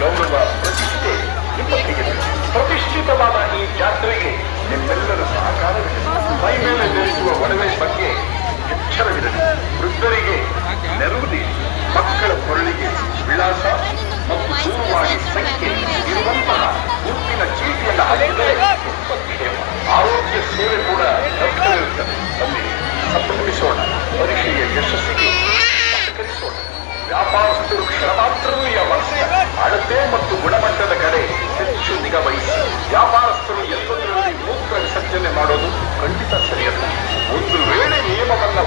ಗೌರವ ಪ್ರತಿಷ್ಠೆ ಪ್ರತಿಷ್ಠಿತವಾದ ಈ ಜಾತ್ರೆಗೆ ನಿಮ್ಮೆಲ್ಲರ ಸಹಕಾರವಿದೆ. ಮೈ ಮೇಲೆ ಧರಿಸುವ ಒಡವೆ ಬಗ್ಗೆ ಎಚ್ಚರವಿರಲಿ. ವೃದ್ಧರಿಗೆ ನೆರವುದಿ, ಮಕ್ಕಳ ಕೊರಳಿಗೆ ವಿಳಾಸ ಮತ್ತು ದೂರವಾಣಿ ಸಂಖ್ಯೆ ಇರುವಂತಹ ಗುರುತಿನ ಚೀಟಿಯನ್ನು ಹಾಕಿದರೆ ಆರೋಗ್ಯ ಸೇವೆ ಕೂಡ ಲಭ್ಯವಿರುತ್ತದೆ. ಅಲ್ಲಿ ಸಂಭ್ರಮಿಸೋಣ. ಪರೀಕ್ಷೆಯ ಯಶಸ್ಸಿಗೆ ಸಹಕರಿಸೋಣ. ವ್ಯಾಪಾರಸ್ಥರು ಕ್ಷಣ ಮಾತ್ರವೂ ಈ ವರ್ಷ ಅಳತೆ ಮತ್ತು ಗುಣಮಟ್ಟದ ಕಡೆ ಹೆಚ್ಚು ನಿಗಾ ವಹಿಸಿ. ವ್ಯಾಪಾರಸ್ಥರು ಎಲ್ಲದರಲ್ಲಿ ಮೂತ್ರ ವಿಸರ್ಜನೆ ಮಾಡೋದು ಖಂಡಿತ ಸರಿಯಲ್ಲ. ಒಂದು ವೇಳೆ ನಿಯಮವನ್ನ